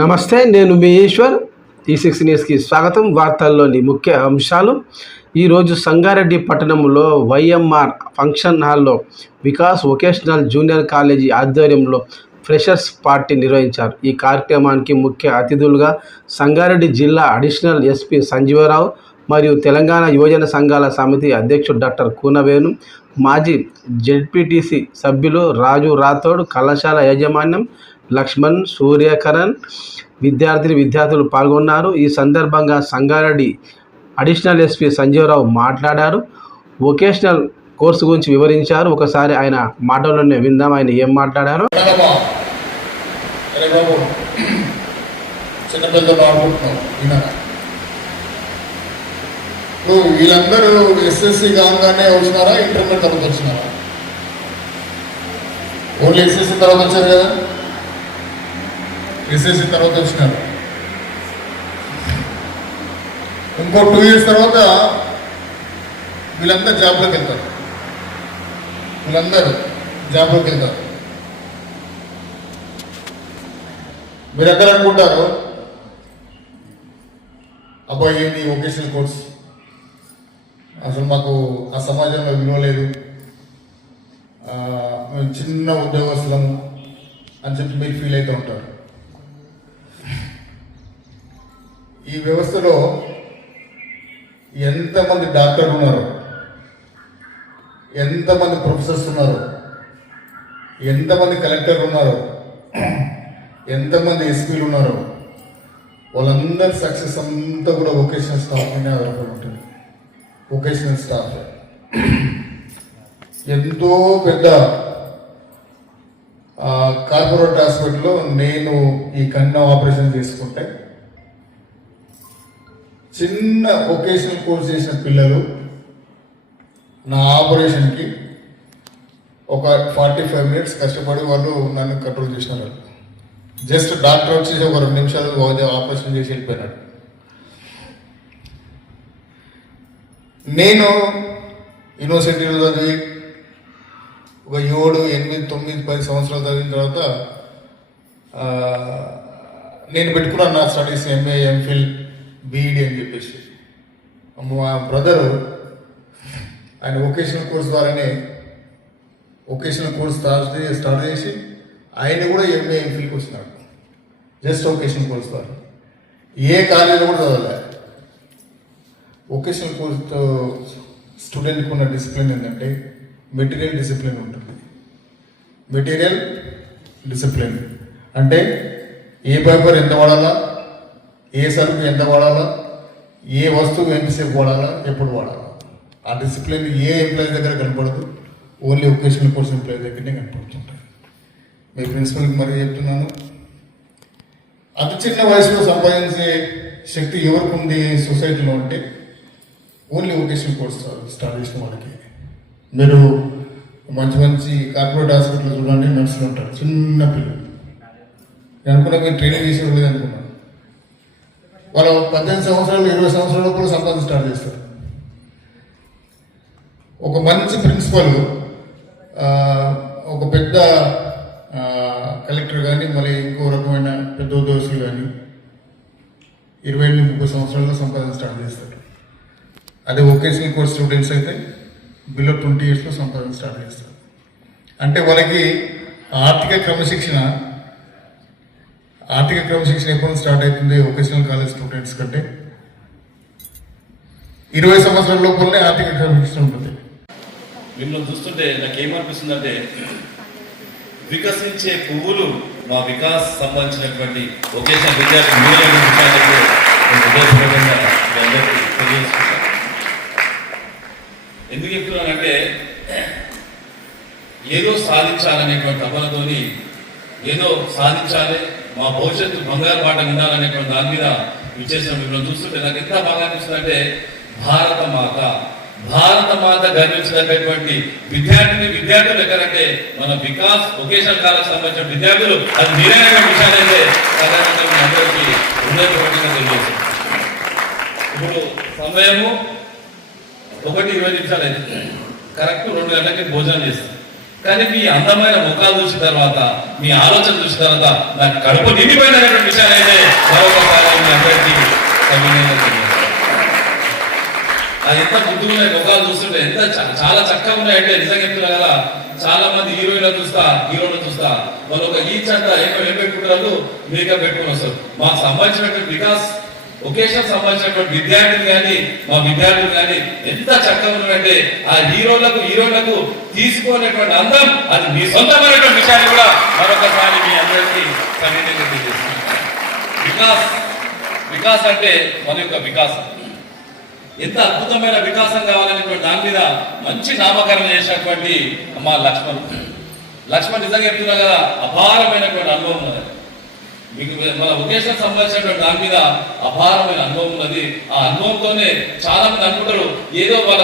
నమస్తే, నేను మీ ఈశ్వర్. ఈ6 న్యూస్కి స్వాగతం. వార్తల్లోని ముఖ్య అంశాలు. ఈరోజు సంగారెడ్డి పట్టణంలో వైఎంఆర్ ఫంక్షన్ హాల్లో వికాస్ వొకేషనల్ జూనియర్ కాలేజీ ఆధ్వర్యంలో ఫ్రెషర్స్ పార్టీ నిర్వహించారు. ఈ కార్యక్రమానికి ముఖ్య అతిథులుగా సంగారెడ్డి జిల్లా అడిషనల్ ఎస్పీ సంజీవరావు మరియు తెలంగాణ యువజన సంఘాల సమితి అధ్యక్షుడు డాక్టర్ కూనవేణు, మాజీ జెడ్పీటీసీ సభ్యులు రాజు రాథోడ్, కళాశాల యాజమాన్యం లక్ష్మణ్, సూర్యకరణ్, విద్యార్థులు పాల్గొన్నారు. ఈ సందర్భంగా సంగారెడ్డి అడిషనల్ ఎస్పీ సంజీవరావు మాట్లాడారు. వొకేషనల్ కోర్సు గురించి వివరించారు. ఒకసారి ఆయన మాటల్లోనే విందాం ఆయన ఏం మాట్లాడారో. వీళ్ళందరూ ఎస్ఎస్సి కాగానే వచ్చినారా, ఇంటర్మీడియట్ తర్వాత వచ్చినారా? ఓన్లీ ఎస్ఎస్సి తర్వాత వచ్చారు కదా, ఎస్ఎస్సి తర్వాత వచ్చినారు. ఇంకో 2 years తర్వాత వీళ్ళందరూ జాబ్లోకి వెళ్తారు. మీరు ఎక్కడ అనుకుంటారు, అబ్బాయి ఏంటి వొకేషనల్ కోర్స్, అసలు మాకు ఆ సమాజంలో విలువ లేదు, మేము చిన్న ఉద్యోగస్తులము అని చెప్పి మీరు ఫీల్ అవుతూ ఉంటారు. ఈ వ్యవస్థలో ఎంతమంది డాక్టర్లు ఉన్నారు, ఎంతమంది ప్రొఫెసర్స్ ఉన్నారు, ఎంతమంది కలెక్టర్లు ఉన్నారు, ఎంతమంది ఎస్పీలు ఉన్నారు, వాళ్ళందరి సక్సెస్ అంతా కూడా వొకేషనల్ స్టాఫ్ మీద ఆధారపడి ఉంటుంది. వొకేషనల్ స్టాఫ్ ఎంతో పెద్ద కార్పొరేట్ హాస్పిటల్లో నేను ఈ కన్ను ఆపరేషన్ చేసుకుంటే చిన్న వొకేషనల్ కోర్స్ చేసిన పిల్లలు నా ఆపరేషన్కి ఒక 45 minutes కష్టపడి వాళ్ళు నన్ను కంట్రోల్ చేసినారు. జస్ట్ డాక్టర్ వచ్చేసి ఒక 2 నిమిషాలు ఆపరేషన్ చేసి వెళ్ళిపోయినాడు. నేను యూనివర్సిటీలో చదివి ఒక 7, 8, 9, 10 సంవత్సరాలు చదివిన తర్వాత నేను పెట్టుకున్నాను నా స్టడీస్ ఎంఏ, ఎంఫిల్, బీఈడి అని చెప్పేసి. మా బ్రదరు ఆయన వొకేషనల్ కోర్స్ ద్వారానే వొకేషనల్ కోర్స్ స్టార్ట్ చేసి ఆయన కూడా ఎంఏ, ఎంఫిల్కి వచ్చినాడు. జస్ట్ వొకేషనల్ కోర్స్ ద్వారా ఏ కాలేజీలో కూడా చదవలే. వొకేషనల్ కోర్స్తో స్టూడెంట్కి ఉన్న డిసిప్లిన్ ఏంటంటే మెటీరియల్ డిసిప్లిన్ ఉంటుంది. మెటీరియల్ డిసిప్లిన్ అంటే ఏ పేపర్ ఎంత వాడాలా, ఏ సరుకు ఎంత వాడాలా, ఏ వస్తువు ఎంతసేపు వాడాలా, ఎప్పుడు వాడాలా, ఆ డిసిప్లిన్ ఏ ఎంప్లాయీ దగ్గర కనపడదు. ఓన్లీ వొకేషనల్ కోర్స్ ఎంప్లాయీ దగ్గరనే కనపడుతుంటాయి. మీ ప్రిన్సిపల్కి మరీ చెప్తున్నాను, అతి చిన్న వయసులో సంపాదించే శక్తి ఎవరికి ఉంది సొసైటీలో అంటే ఓన్లీ వొకేషనల్ కోర్స్ స్టార్ట్ చేసిన వాళ్ళకి. మీరు మంచి కార్పొరేట్ హాస్పిటల్ చూడండి, నర్సులు ఉంటారు, చిన్న పిల్లలు. నేను అనుకున్నా మీరు ట్రైనింగ్ చేసేవాళ్ళు అనుకున్నాను. వాళ్ళు 18 సంవత్సరాలు, 20 సంవత్సరాల కూడా సంపాదన స్టార్ట్ చేస్తారు. ఒక మంచి ప్రిన్సిపల్, ఒక పెద్ద కలెక్టర్ కానీ మళ్ళీ ఇంకో రకమైన పెద్ద ఉద్యోగస్తులు కానీ 20-30 సంవత్సరాల్లో సంపాదన స్టార్ట్ చేస్తారు. అదే వొకేషనల్ కోర్స్ స్టూడెంట్స్ అయితే బిలో 20 yearsలో సంపాదన స్టార్ట్ చేస్తారు. అంటే వాళ్ళకి ఆర్థిక క్రమశిక్షణ ఎప్పుడు స్టార్ట్ అవుతుంది వొకేషనల్ కాలేజ్ స్టూడెంట్స్ కంటే 20 సంవత్సరాల లోపలనే ఆర్థిక క్రమశిక్షణ ఉంటుంది. మిమ్మల్ని చూస్తుంటే నాకు ఏమనిపిస్తుందంటే వికసించే పువ్వులు మా వికాస్ సంబంధించినటువంటి వొకేషనల్ విద్యార్థి ఎందుకు చెప్తున్నానంటే ఏదో సాధించాలనేటువంటి తపనతోని ఏదో సాధించాలి, మా భవిష్యత్తు బంగారు బాట వినాలనేటువంటి దాని మీద విచ్చేసిన మిమ్మల్ని చూస్తుంటే నాకు ఎంత బాగా అనిపిస్తుంది అంటే భారత మాత గర్వించదగ్గటువంటి విద్యార్థులు ఎక్కడంటే మన వికాస్ వొకేషనల్ కాలేజ్ సంబంధించిన విద్యార్థులు. అది మీరైనటువంటి విషయాలైతే సాధారణంగా అందరికీ ఉన్నటువంటి తెలియజేస్తుంది. ఇప్పుడు సమయము 1:20 అయితే కరెక్ట్ 2 గంటలకి భోజనం చేస్తాం. కానీ మీ అందమైన ముఖాలు చూసిన తర్వాత, మీ ఆలోచన చూసిన తర్వాత నాకు కడుపు నిండిపోయినటువంటి విషయాలు అయితే మరొకసారి మీ అందరికీ సవినయంగా తెలియజేస్తాను. అది ఎంత ముద్దుగా ముఖాలు చూస్తుంటే ఎంత చాలా చక్కగా ఉన్నాయంటే నిజంగా చెప్తున్నా కదా. చాలా మంది హీరోయిన్లను చూస్తా, హీరోలను చూస్తా, వాళ్ళు ఒక ఈచ్ అంతా ఏం పెట్టుకుంటారు, మేకప్ పెట్టుకుని వస్తారు. మాకు సంబంధించినటువంటి వికాస్ ఒకేషన్ సంబంధించినటువంటి విద్యార్థులు కానీ మా విద్యార్థులు కానీ ఎంత చక్కగా ఉన్నారంటే ఆ హీరోలకు తీసుకునేటువంటి అందం అది మీ సొంతమైనటువంటి విషయాన్ని కూడా మరొకసారి మీ అందరికీ సవినయంగా తెలియజేస్తాను. వికాస్ అంటే మన యొక్క వికాసం, ఎంత అద్భుతమైన వికాసం కావాలనేటువంటి దాని మీద మంచి నామకరణం చేసినటువంటి మా లక్ష్మణ్ నిజంగా చెప్తున్నా కదా, అపారమైనటువంటి అనుభవం ఉన్నది మీకు. మన వొకేషన్ సంబంధించినటువంటి దాని మీద అపారమైన అనుభవం ఉన్నది. ఆ అనుభవంతోనే చాలా మంది అనుకుంటారు ఏదో వాళ్ళ